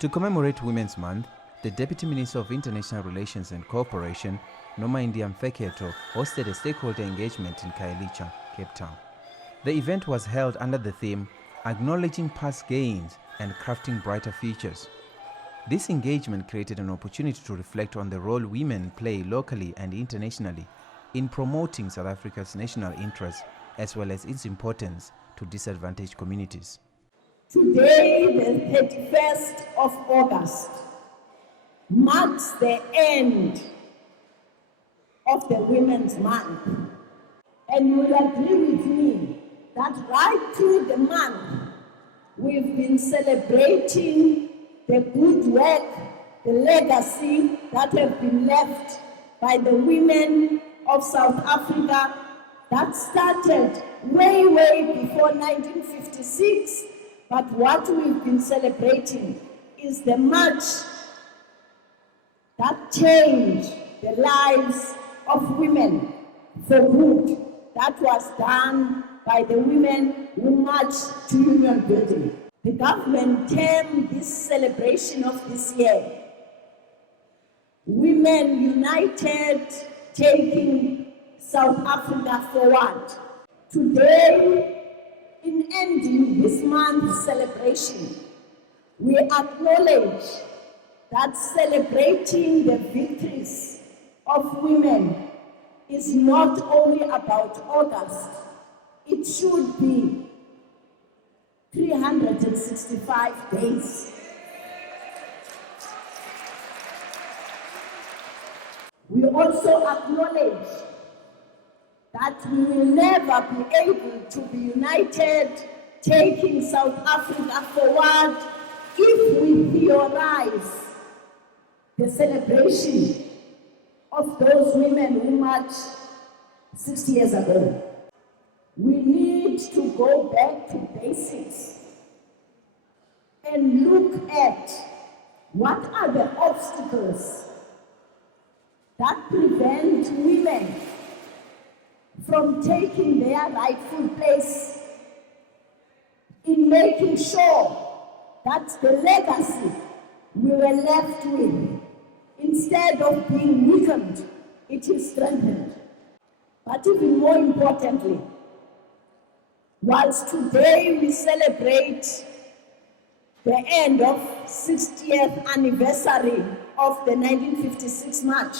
To commemorate Women's Month, the Deputy Minister of International Relations and Cooperation, Mfeketo, hosted a stakeholder engagement in Khayelitsha, Cape Town. The event was held under the theme, Acknowledging Past Gains and Crafting Brighter Futures. This engagement created an opportunity to reflect on the role women play locally and internationally in promoting South Africa's national interests as well as its importance to disadvantaged communities. Today, the 31st of August, marks the end of the Women's Month. And you will agree with me that right through the month, we've been celebrating the good work, the legacy that have been left by the women of South Africa that started way before 1956. But what we've been celebrating is the march that changed the lives of women for good. That was done by the women who marched to Union Building. The government termed this celebration of this year, Women United Taking South Africa Forward. Today, in ending this month's celebration, we acknowledge that celebrating the victories of women is not only about August, it should be 365 days. We also acknowledge that we will never be able to be united, taking South Africa forward, if we theorize the celebration of those women who marched 60 years ago. We need to go back to basics and look at what are the obstacles that prevent women from taking their rightful place in making sure that the legacy we were left with, instead of being weakened, it is strengthened. But even more importantly, whilst today we celebrate the end of 60th anniversary of the 1956 march,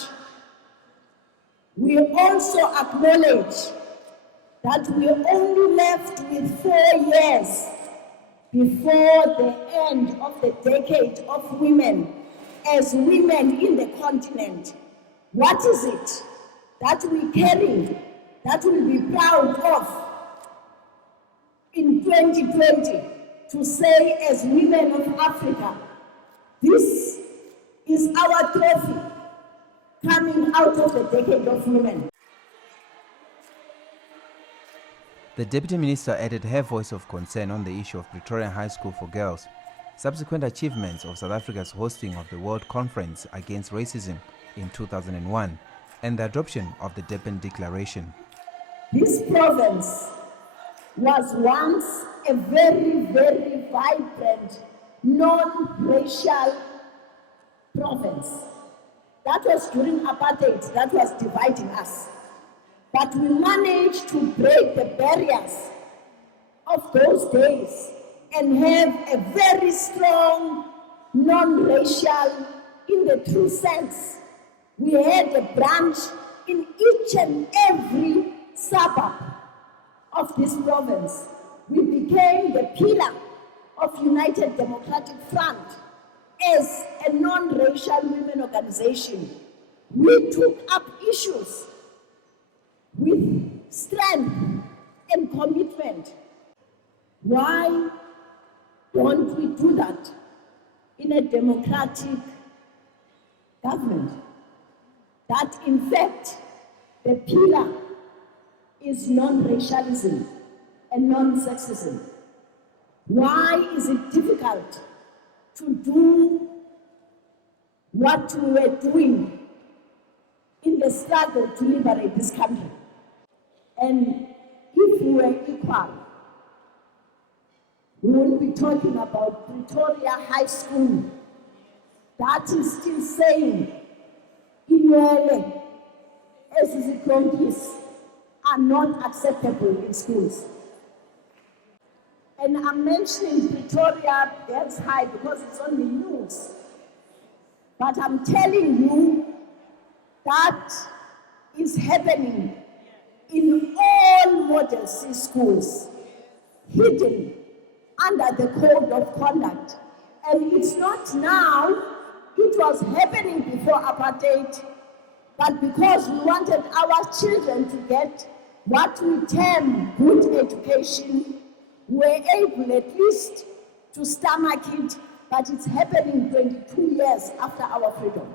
we also acknowledge that we are only left with 4 years before the end of the decade of women as women in the continent. What is it that we carry, that we'll be proud of in 2020 to say as women of Africa, this is our trophy coming out of the decade of women? The Deputy Minister added her voice of concern on the issue of Pretoria High School for Girls, subsequent achievements of South Africa's hosting of the World Conference Against Racism in 2001, and the adoption of the Durban Declaration. This province was once a very vibrant, non-racial province. That was during apartheid, that was dividing us. But we managed to break the barriers of those days and have a very strong, non-racial, in the true sense. We had a branch in each and every suburb of this province. We became the pillar of United Democratic Front as a non-racial women organization. We took up issues with strength and commitment. Why don't we do that in a democratic government? That in fact, the pillar is non-racialism and non-sexism. Why is it difficult to do what we were doing in the struggle to liberate this country? And if we were equal, we wouldn't be talking about Pretoria High School that is still saying inwele ezizidlongisi are not acceptable in schools. And I'm mentioning Pretoria, that's high because it's on the news. But I'm telling you that is happening in all model C schools, hidden under the code of conduct. And it's not now, it was happening before apartheid, but because we wanted our children to get what we term good education, we're able at least to stomach it, but it's happening 22 years after our freedom.